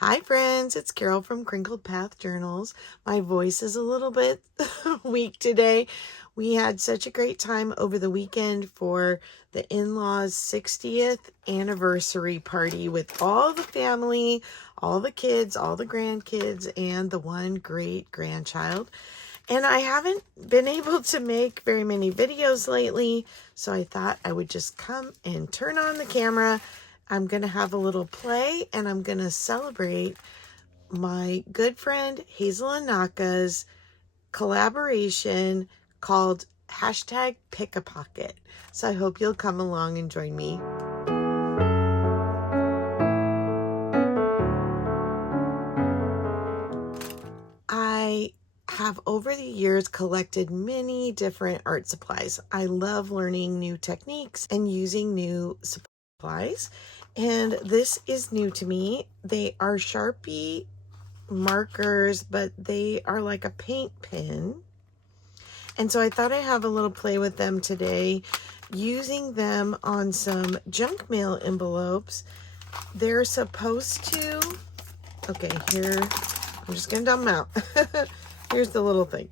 Hi friends, it's Carol from Crinkled Path Journals. My voice is a little bit weak today. We had such a great time over the weekend for the in-laws' 60th anniversary party with all the family, all the kids, all the grandkids, and the one great grandchild. And I haven't been able to make very many videos lately, so I thought I would just come and turn on the camera. I'm going to have a little play, and I'm going to celebrate my good friend Hazel Anaka's collaboration called #pickapocket. So I hope you'll come along and join me. I have over the years collected many different art supplies. I love learning new techniques and using new supplies. And this is new to me. They are Sharpie markers, but they are like a paint pen. And so I thought I'd have a little play with them today, using them on some junk mail envelopes. They're supposed to, okay, here, I'm just going to dump them out. Here's the little thing.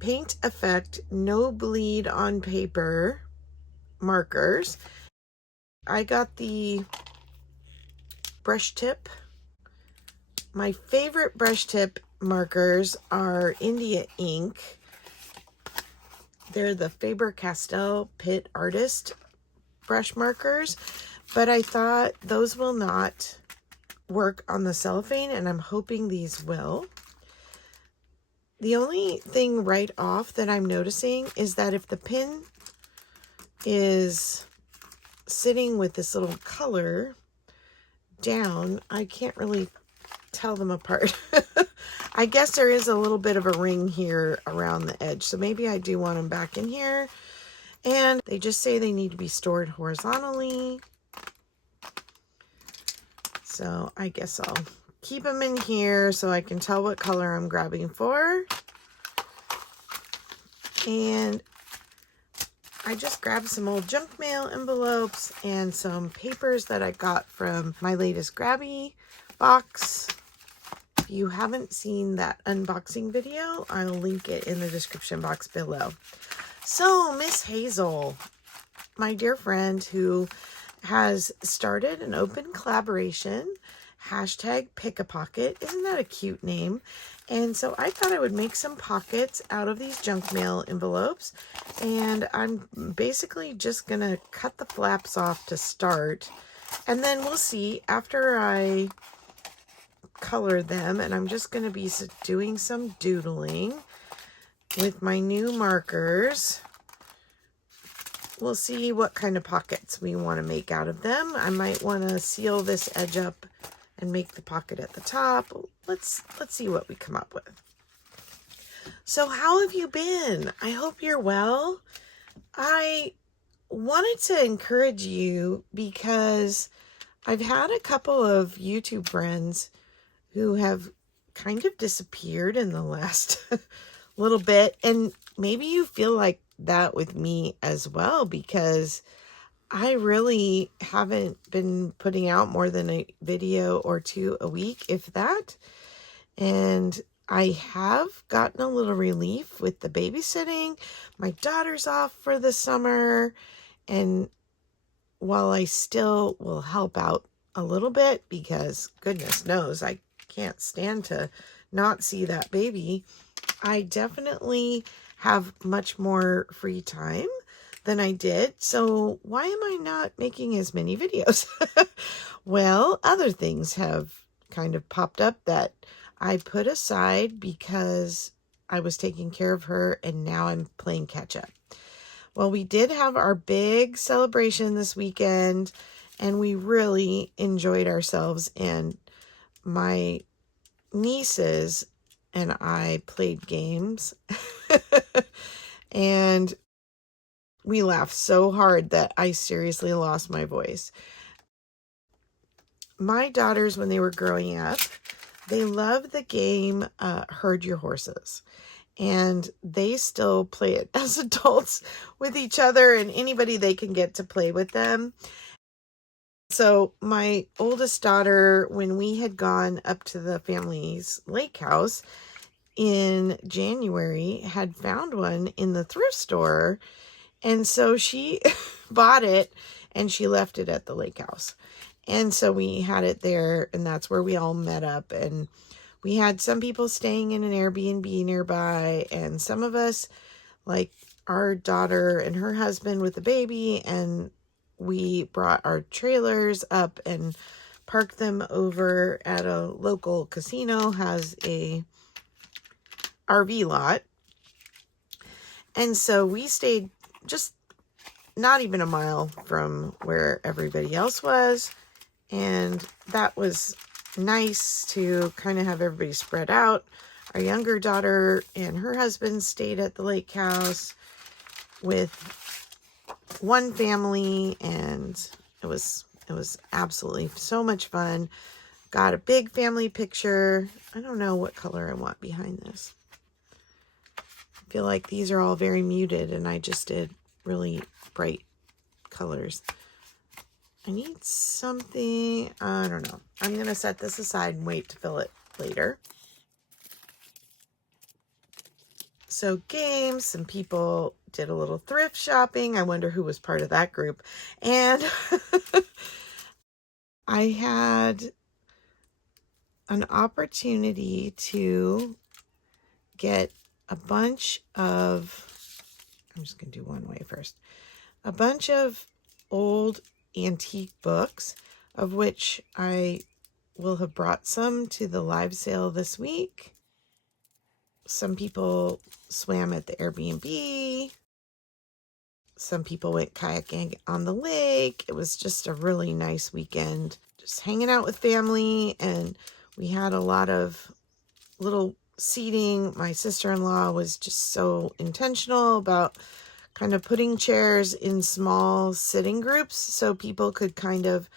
Paint effect, no bleed on paper markers. I got the brush tip. My favorite brush tip markers are India ink. They're the Faber-Castell Pitt Artist brush markers, but I thought those will not work on the cellophane, and I'm hoping these will. The only thing right off that I'm noticing is that if the pin is sitting with this little color down, I can't really tell them apart. I guess there is a little bit of a ring here around the edge, so maybe I do want them back in here. And they just say they need to be stored horizontally. So I guess I'll keep them in here so I can tell what color I'm grabbing for. And I just grabbed some old junk mail envelopes and some papers that I got from my latest Grabby box. If you haven't seen that unboxing video, I'll link it in the description box below. So Miss Hazel, my dear friend who has started an open collaboration, #pickapocket. Isn't that a cute name? And so I thought I would make some pockets out of these junk mail envelopes. And I'm basically just going to cut the flaps off to start. And then we'll see after I color them. And I'm just going to be doing some doodling with my new markers. We'll see what kind of pockets we want to make out of them. I might want to seal this edge up and make the pocket at the top. Let's see what we come up with. So how have you been? I hope you're well. I wanted to encourage you because I've had a couple of YouTube friends who have kind of disappeared in the last little bit, and maybe you feel like that with me as well, because I really haven't been putting out more than a video or two a week, if that. And I have gotten a little relief with the babysitting. My daughter's off for the summer, and while I still will help out a little bit, because goodness knows I can't stand to not see that baby, I definitely have much more free time than I did. So why am I not making as many videos? Well, other things have kind of popped up that I put aside because I was taking care of her, and now I'm playing catch up. Well, we did have our big celebration this weekend, and we really enjoyed ourselves, and my nieces and I played games and we laughed so hard that I seriously lost my voice. My daughters, when they were growing up, they loved the game Herd Your Horses, and they still play it as adults with each other and anybody they can get to play with them. So my oldest daughter, when we had gone up to the family's lake house in January, had found one in the thrift store. And so she bought it and she left it at the lake house. And so we had it there, and that's where we all met up. And we had some people staying in an Airbnb nearby, and some of us, like our daughter and her husband with the baby, and we brought our trailers up and parked them over at a local casino, has a RV lot. And so we stayed just not even a mile from where everybody else was. And that was nice to kind of have everybody spread out. Our younger daughter and her husband stayed at the lake house with one family, and it was absolutely so much fun. Got a big family picture. I don't know what color I want behind this. I feel like these are all very muted, and I just did really bright colors. I need something, I don't know. I'm going to set this aside and wait to fill it later. So games, some people did a little thrift shopping. I wonder who was part of that group. And I had an opportunity to get a bunch of, I'm just going to do one way first, a bunch of old antique books, of which I will have brought some to the live sale this week. Some people swam at the Airbnb. Some people went kayaking on the lake. It was just a really nice weekend, just hanging out with family, and we had a lot of little seating. My sister-in-law was just so intentional about kind of putting chairs in small sitting groups so people could kind of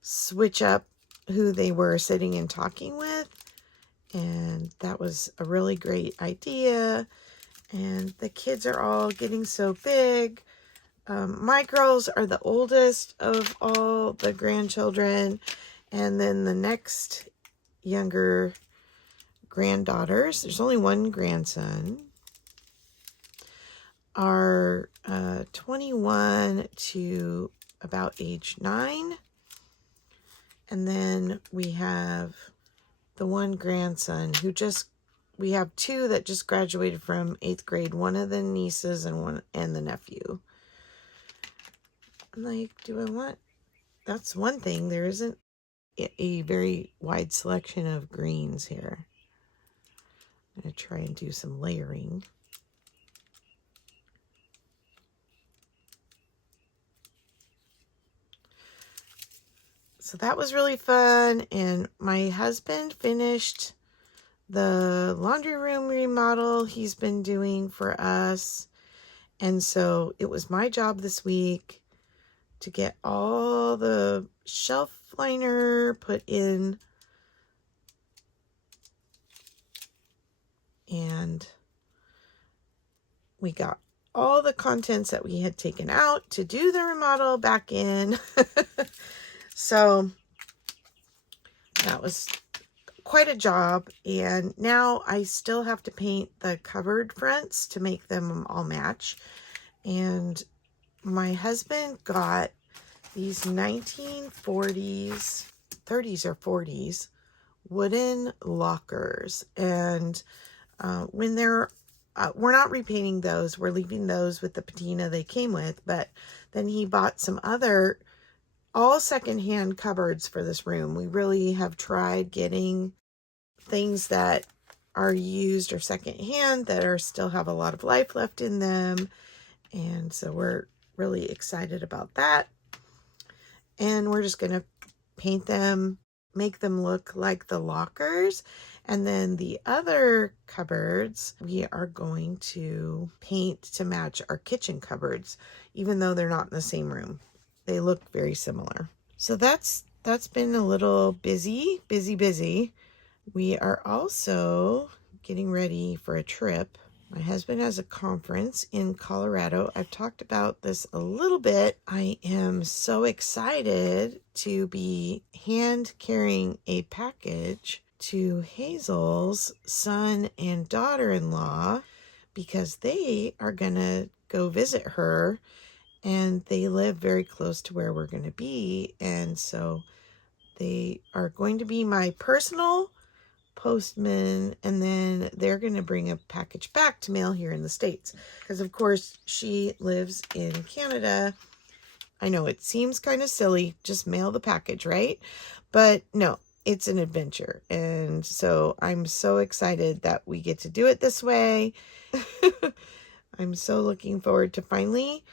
switch up who they were sitting and talking with. And that was a really great idea. And the kids are all getting so big. My girls are the oldest of all the grandchildren. And then the next younger granddaughters, there's only one grandson, are 21 to about age 9. And then we have the one grandson who we have 2 that just graduated from 8th grade, one of the nieces and the nephew. I'm like, that's one thing. There isn't a very wide selection of greens here. I'm going to try and do some layering. So that was really fun, and my husband finished the laundry room remodel he's been doing for us, and so it was my job this week to get all the shelf liner put in, and we got all the contents that we had taken out to do the remodel back in. So that was quite a job, and now I still have to paint the cupboard fronts to make them all match. And my husband got these 1940s, 30s or 40s wooden lockers, and when we're not repainting those, we're leaving those with the patina they came with. But then he bought some other all secondhand cupboards for this room. We really have tried getting things that are used or secondhand that still have a lot of life left in them. And so we're really excited about that. And we're just going to paint them, make them look like the lockers. And then the other cupboards, we are going to paint to match our kitchen cupboards, even though they're not in the same room. They look very similar. So that's been a little busy. We are also getting ready for a trip. My husband has a conference in Colorado. I've talked about this a little bit. I am so excited to be hand carrying a package to Hazel's son and daughter-in-law because they are going to go visit her, and they live very close to where we're going to be. And so they are going to be my personal postman, and then they're going to bring a package back to mail here in the States. Because, of course, she lives in Canada. I know it seems kind of silly, just mail the package, right? But no, it's an adventure. And so I'm so excited that we get to do it this way. I'm so looking forward to finally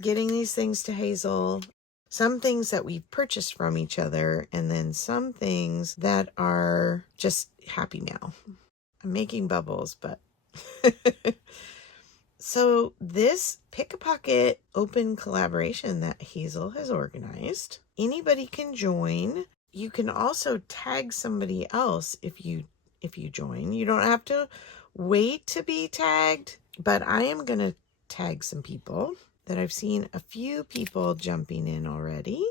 getting these things to Hazel. Some things that we've purchased from each other, and then some things that are just happy mail. I'm making bubbles, but... So this Pick-a-Pocket open collaboration that Hazel has organized, anybody can join. You can also tag somebody else if you join. You don't have to wait to be tagged, but I am going to tag some people that I've seen a few people jumping in already.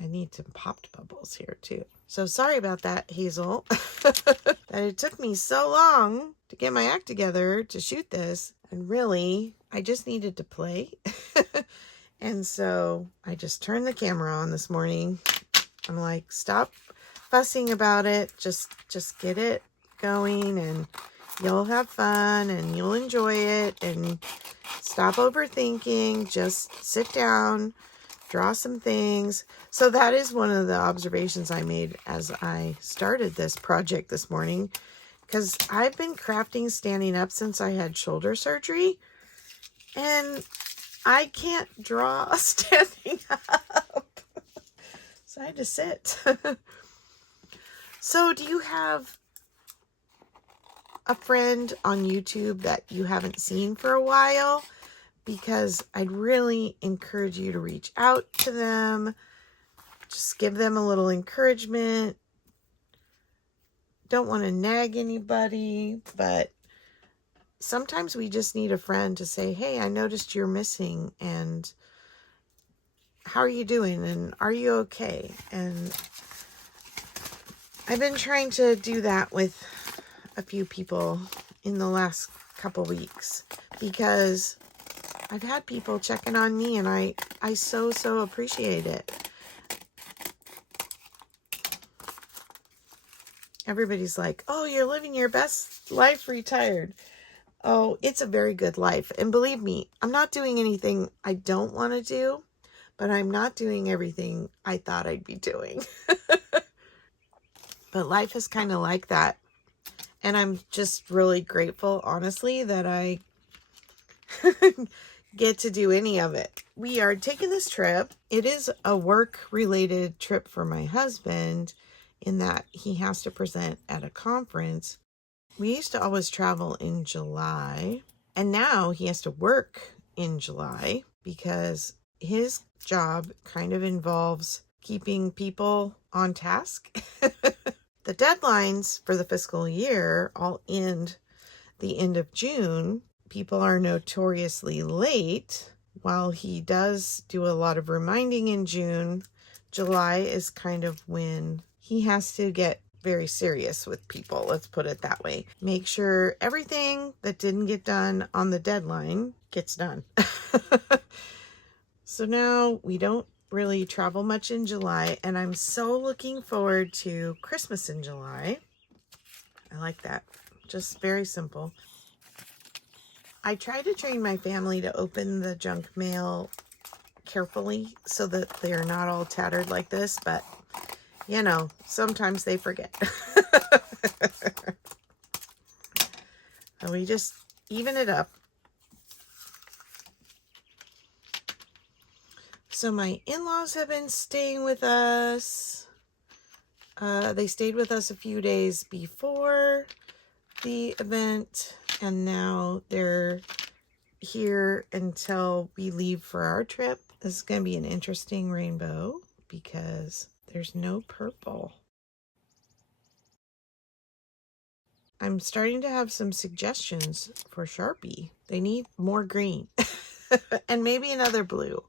I need some popped bubbles here too. So sorry about that, Hazel. That it took me so long to get my act together to shoot this. And really, I just needed to play. And so I just turned the camera on this morning. I'm like, stop fussing about it. Just get it going, and you'll have fun and you'll enjoy it, and stop overthinking. Just sit down, draw some things. So that is one of the observations I made as I started this project this morning, because I've been crafting standing up since I had shoulder surgery, and I can't draw standing up. So I had to sit. So do you have a friend on YouTube that you haven't seen for a while? Because I'd really encourage you to reach out to them. Just give them a little encouragement. Don't want to nag anybody, but sometimes we just need a friend to say, hey, I noticed you're missing, and how are you doing, and are you okay? And I've been trying to do that with a few people in the last couple weeks, because I've had people checking on me, and I so appreciate it. Everybody's like, oh, you're living your best life retired. Oh, it's a very good life. And believe me, I'm not doing anything I don't want to do, but I'm not doing everything I thought I'd be doing. But life is kind of like that. And I'm just really grateful, honestly, that I get to do any of it. We are taking this trip. It is a work-related trip for my husband, in that he has to present at a conference. We used to always travel in July, and now he has to work in July because his job kind of involves keeping people on task. The deadlines for the fiscal year all end the end of June. People are notoriously late. While he does do a lot of reminding in June, July is kind of when he has to get very serious with people. Let's put it that way. Make sure everything that didn't get done on the deadline gets done. So now we don't really travel much in July, and I'm so looking forward to Christmas in July. I like that. Just very simple. I try to train my family to open the junk mail carefully so that they're not all tattered like this, but you know, sometimes they forget. And we just even it up. So my in-laws have been staying with us. They stayed with us a few days before the event, and now they're here until we leave for our trip. This is going to be an interesting rainbow because there's no purple. I'm starting to have some suggestions for Sharpie. They need more green and maybe another blue.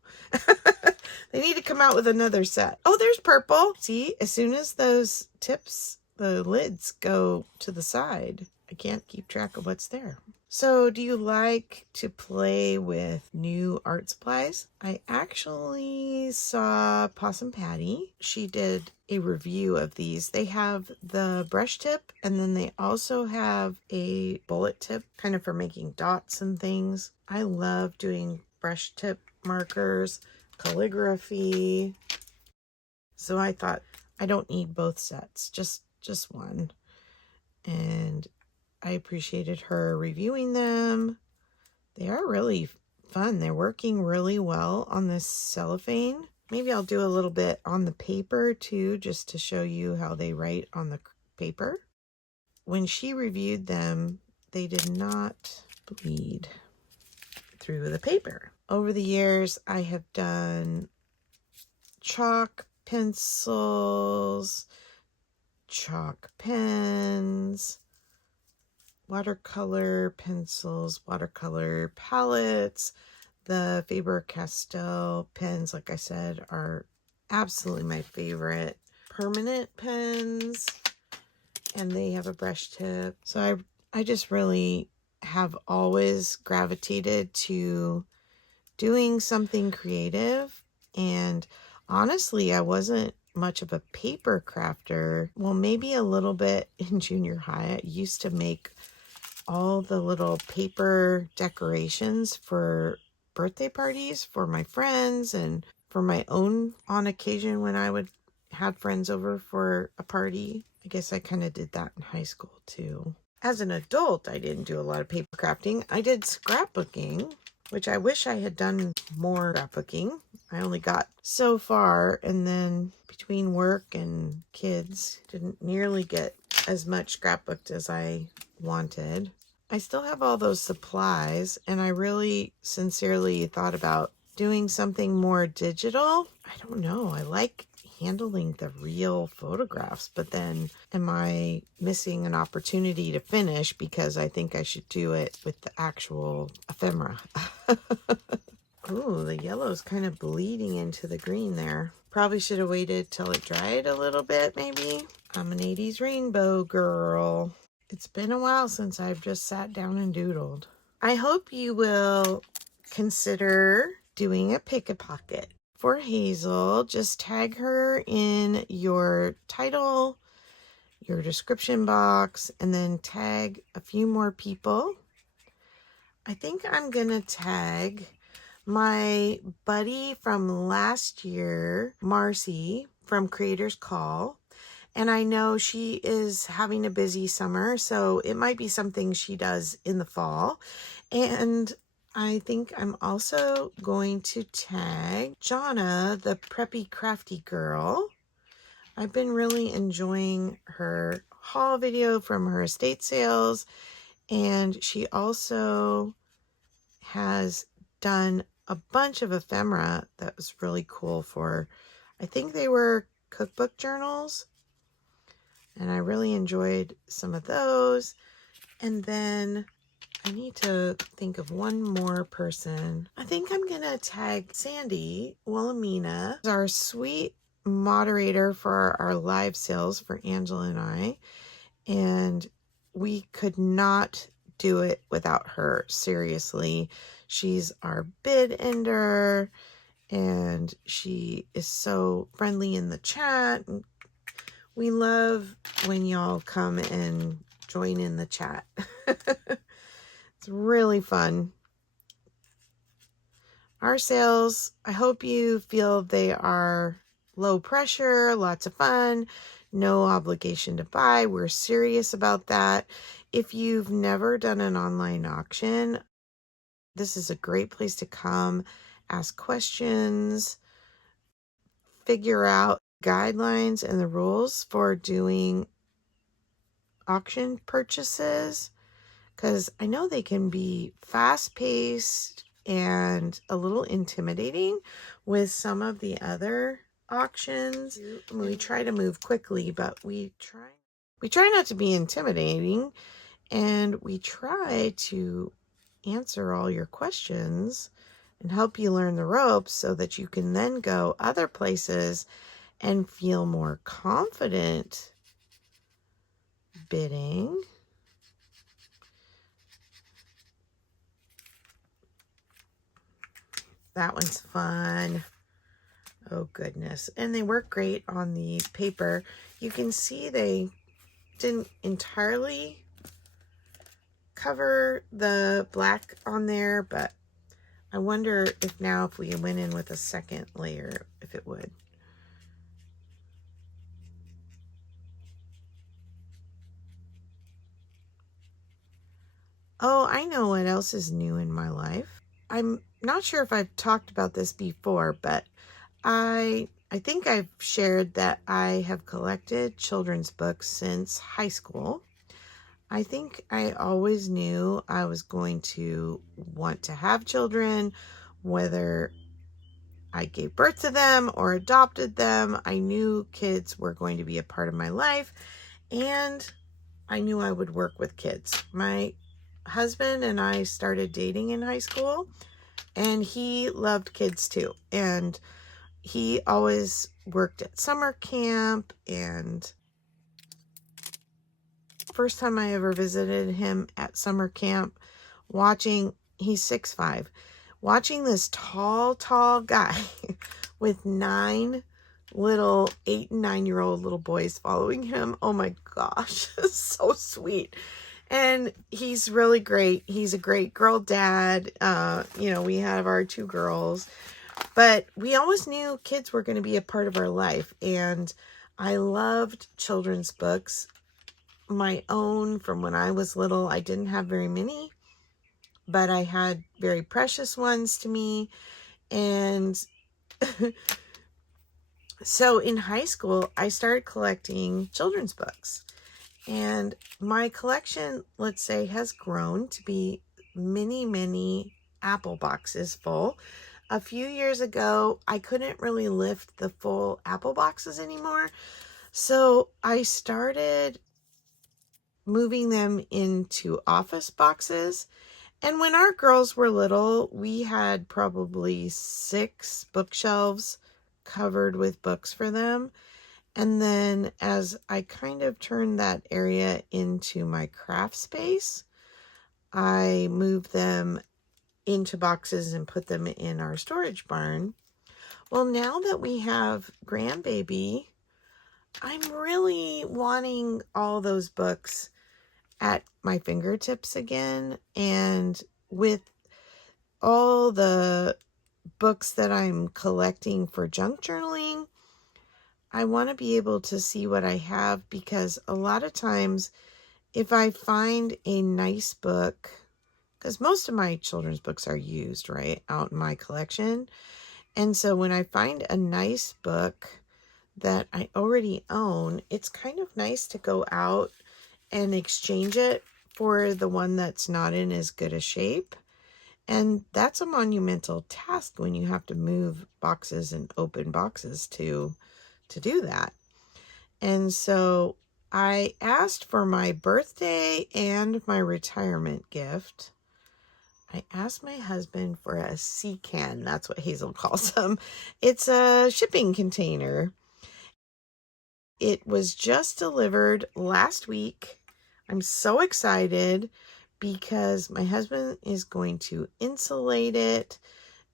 They need to come out with another set. Oh, there's purple. See, as soon as those tips, the lids go to the side, I can't keep track of what's there. So do you like to play with new art supplies? I actually saw Possum Patty. She did a review of these. They have the brush tip, and then they also have a bullet tip, kind of for making dots and things. I love doing brush tip markers, calligraphy. So I thought I don't need both sets, just one. And I appreciated her reviewing them. They are really fun. They're working really well on this cellophane. Maybe I'll do a little bit on the paper too, just to show you how they write on the paper. When she reviewed them, they did not bleed through the paper. Over the years, I have done chalk pencils, chalk pens, watercolor pencils, watercolor palettes. The Faber-Castell pens, like I said, are absolutely my favorite. Permanent pens, and they have a brush tip. So I just really have always gravitated to doing something creative. And honestly, I wasn't much of a paper crafter. Well, maybe a little bit in junior high. I used to make all the little paper decorations for birthday parties for my friends and for my own on occasion when I would have friends over for a party. I guess I kind of did that in high school too. As an adult, I didn't do a lot of paper crafting. I did scrapbooking, which I wish I had done more scrapbooking. I only got so far, and then between work and kids, didn't nearly get as much scrapbooked as I wanted. I still have all those supplies, and I really sincerely thought about doing something more digital. I don't know. I like handling the real photographs, but then am I missing an opportunity to finish because I think I should do it with the actual ephemera? Ooh, the yellow's kind of bleeding into the green there. Probably should have waited till it dried a little bit, maybe. I'm an 80s rainbow girl. It's been a while since I've just sat down and doodled. I hope you will consider doing a pick-a-pocket. For Hazel, just tag her in your title, your description box, and then tag a few more people. I think I'm going to tag my buddy from last year, Marcy from Creators Call. And I know she is having a busy summer, so it might be something she does in the fall. And I think I'm also going to tag Jonna, the preppy crafty girl. I've been really enjoying her haul video from her estate sales. And she also has done a bunch of ephemera that was really cool for, I think they were cookbook journals. And I really enjoyed some of those. And then I need to think of one more person. I think I'm going to tag Sandy Wilhelmina, our sweet moderator for our live sales for Angela and I. And we could not do it without her. Seriously. She's our bid ender, and she is so friendly in the chat. We love when y'all come and join in the chat. It's really fun. Our sales, I hope you feel they are low pressure, lots of fun, no obligation to buy. We're serious about that. If you've never done an online auction, this is a great place to come, ask questions, figure out guidelines and the rules for doing auction purchases, because I know they can be fast-paced and a little intimidating with some of the other auctions. We try to move quickly, but we try not to be intimidating, And we try to answer all your questions and help you learn the ropes so that you can then go other places and feel more confident bidding. That one's fun. Oh goodness. And they work great on the paper. You can see they didn't entirely cover the black on there, but I wonder if now if we went in with a second layer, if it would. Oh, I know what else is new in my life. I'm not sure if I've talked about this before, but I think I've shared that I have collected children's books since high school. I think I always knew I was going to want to have children, whether I gave birth to them or adopted them. I knew kids were going to be a part of my life, and I knew I would work with kids. My husband and I started dating in high school, and he loved kids too. And he always worked at summer camp, and first time I ever visited him at summer camp, he's 6'5", watching this tall guy with 9 little 8 and 9-year-old little boys following him. Oh my gosh, so sweet. And he's really great. He's a great girl dad. We have our 2 girls, but we always knew kids were going to be a part of our life. And I loved children's books. My own from when I was little, I didn't have very many, but I had very precious ones to me. And so in high school, I started collecting children's books. And my collection, let's say, has grown to be many apple boxes full. A few years ago, I couldn't really lift the full apple boxes anymore. So I started moving them into office boxes. And when our girls were little, we had probably 6 bookshelves covered with books for them. And then as I kind of turned that area into my craft space, I moved them into boxes and put them in our storage barn. Well, now that we have grandbaby, I'm really wanting all those books at my fingertips again. And with all the books that I'm collecting for junk journaling, I want to be able to see what I have, because a lot of times if I find a nice book, because most of my children's books are used, right, out in my collection. And so when I find a nice book that I already own, it's kind of nice to go out and exchange it for the one that's not in as good a shape. And that's a monumental task when you have to move boxes and open boxes to do that. And so I asked for my birthday and my retirement gift. I asked my husband for a sea can. That's what Hazel calls them. It's a shipping container. It was just delivered last week. I'm so excited because my husband is going to insulate it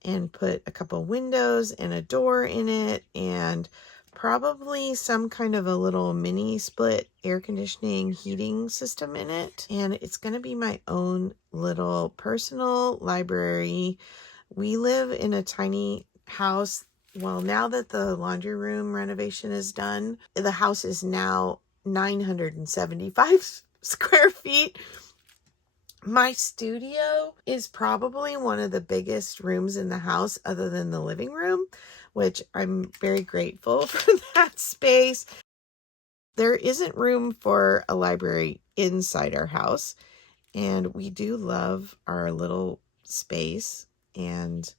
and put a couple windows and a door in it, and probably some kind of a little mini split air conditioning heating system in it. And it's going to be my own little personal library. We live in a tiny house. Well, now that the laundry room renovation is done, the house is now 975 square feet. My studio is probably one of the biggest rooms in the house other than the living room, which I'm very grateful for that space. There isn't room for a library inside our house, and we do love our little space. And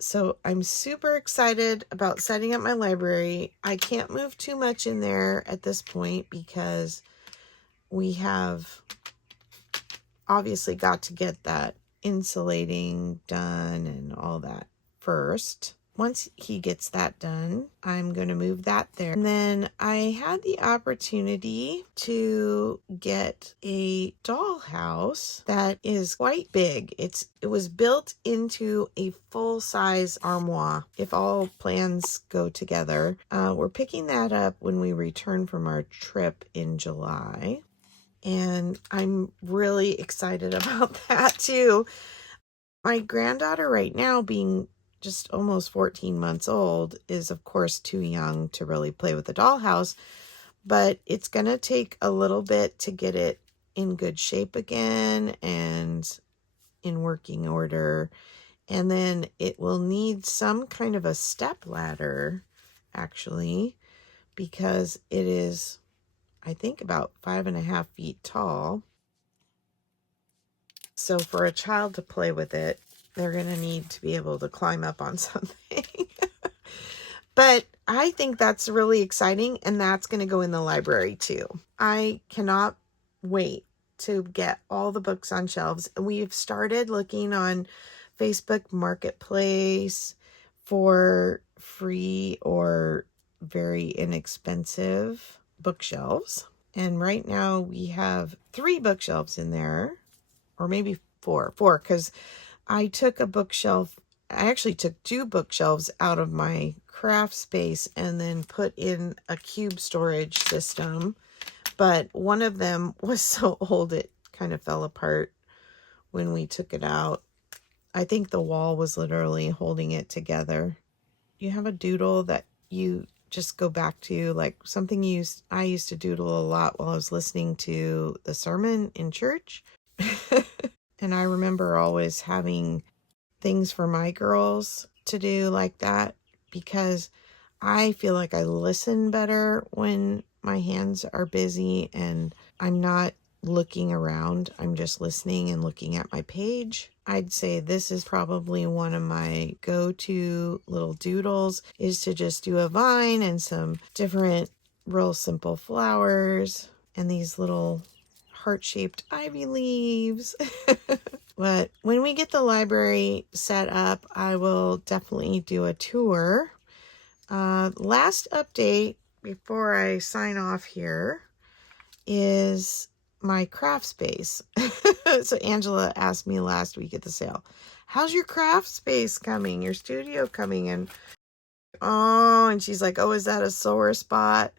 so I'm super excited about setting up my library. I can't move too much in there at this point because we have obviously got to get that insulating done and all that first. Once he gets that done, I'm going to move that there. And then I had the opportunity to get a dollhouse that is quite big. It was built into a full-size armoire, if all plans go together. We're picking that up when we return from our trip in July. And I'm really excited about that too. My granddaughter right now, being just almost 14 months old, is of course too young to really play with the dollhouse, but it's going to take a little bit to get it in good shape again and in working order. And then it will need some kind of a step ladder, actually, because it is, I think, about 5.5 feet tall. So for a child to play with it, they're going to need to be able to climb up on something. But I think that's really exciting, and that's going to go in the library too. I cannot wait to get all the books on shelves. We've started looking on Facebook Marketplace for free or very inexpensive bookshelves. And right now we have 3 bookshelves in there, or maybe four, because I actually took 2 bookshelves out of my craft space and then put in a cube storage system. But one of them was so old it kind of fell apart when we took it out. I think the wall was literally holding it together. You have a doodle that you just go back to, like something I used to doodle a lot while I was listening to the sermon in church. And I remember always having things for my girls to do like that, because I feel like I listen better when my hands are busy and I'm not looking around. I'm just listening and looking at my page. I'd say this is probably one of my go-to little doodles, is to just do a vine and some different real simple flowers and these little heart-shaped ivy leaves. But when we get the library set up, I will definitely do a tour. Last update before I sign off here is my craft space. So Angela asked me last week at the sale, how's your craft space coming? Your studio coming? And she's like, oh, is that a sore spot?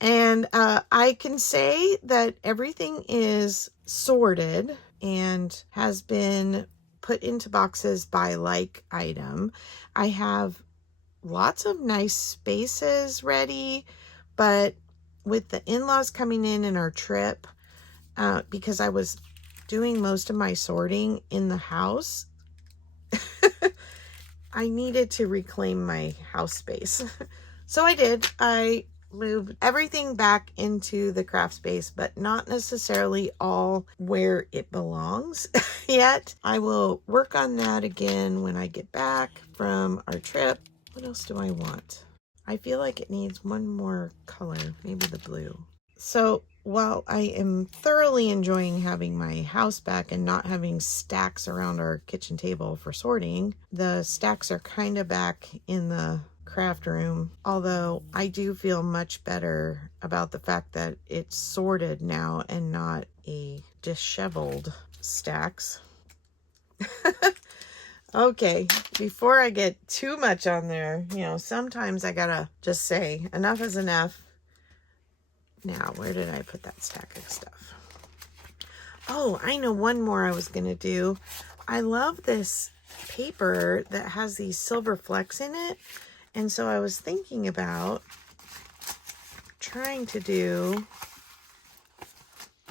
And I can say that everything is sorted and has been put into boxes by like item. I have lots of nice spaces ready, but with the in-laws coming in our trip, because I was doing most of my sorting in the house, I needed to reclaim my house space. So I did. I moved everything back into the craft space, but not necessarily all where it belongs yet. I will work on that again when I get back from our trip. What else do I want? I feel like it needs one more color, maybe the blue. So while I am thoroughly enjoying having my house back and not having stacks around our kitchen table for sorting, the stacks are kind of back in the craft room. Although I do feel much better about the fact that it's sorted now and not a disheveled stacks. Okay, before I get too much on there, sometimes I gotta just say enough is enough. Now, where did I put that stack of stuff? Oh, I know one more I was going to do. I love this paper that has these silver flecks in it. And so I was thinking about trying to do,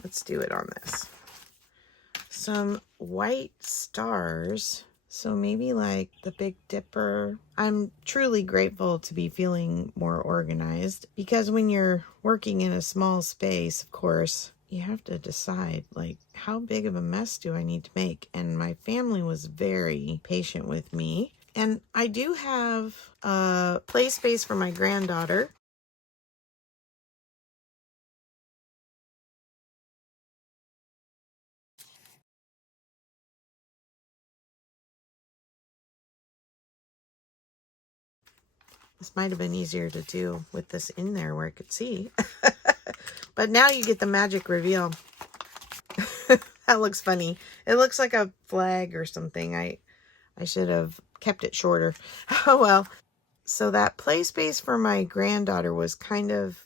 let's do it on this, some white stars. So maybe like the Big Dipper. I'm truly grateful to be feeling more organized, because when you're working in a small space, of course, you have to decide, like, how big of a mess do I need to make? And my family was very patient with me. And I do have a play space for my granddaughter. This might have been easier to do with this in there where I could see. But now you get the magic reveal. That looks funny. It looks like a flag or something. I should have kept it shorter. Oh well. So that play space for my granddaughter was kind of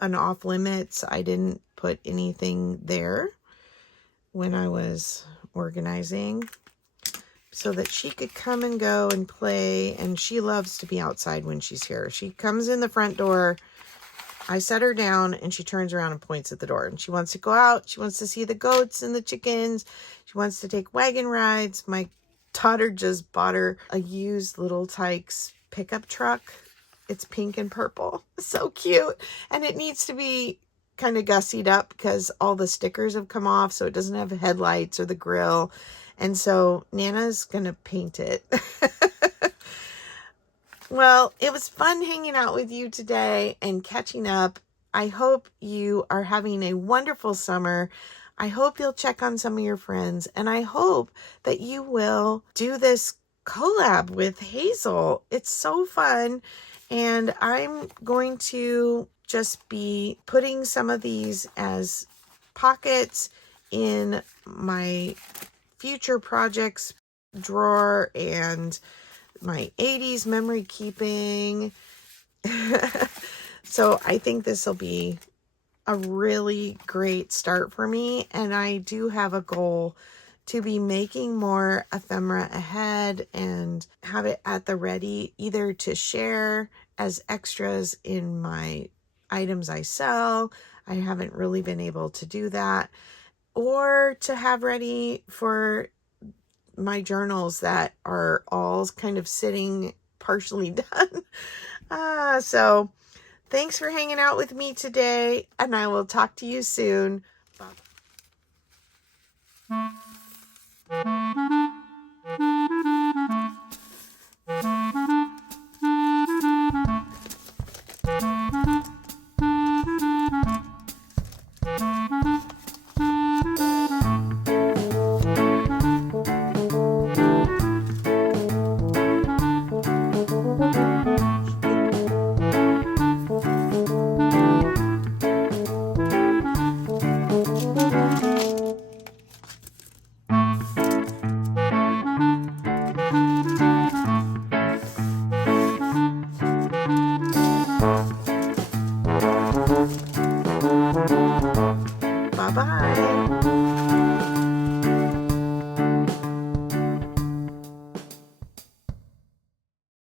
an off limits. I didn't put anything there when I was organizing so that she could come and go and play. And she loves to be outside when she's here. She comes in the front door. I set her down and she turns around and points at the door, and she wants to go out. She wants to see the goats and the chickens. She wants to take wagon rides. My daughter just bought her a used Little Tykes pickup truck. It's pink and purple. So cute. And it needs to be kind of gussied up because all the stickers have come off, so it doesn't have headlights or the grill. And so Nana's going to paint it. Well, it was fun hanging out with you today and catching up. I hope you are having a wonderful summer. I hope you'll check on some of your friends, and I hope that you will do this collab with Hazel. It's so fun, and I'm going to just be putting some of these as pockets in my future projects drawer and my 80s memory keeping. So I think this will be a really great start for me. And I do have a goal to be making more ephemera ahead and have it at the ready, either to share as extras in my items I sell. I haven't really been able to do that, or to have ready for my journals that are all kind of sitting partially done. So thanks for hanging out with me today, and I will talk to you soon. Bye.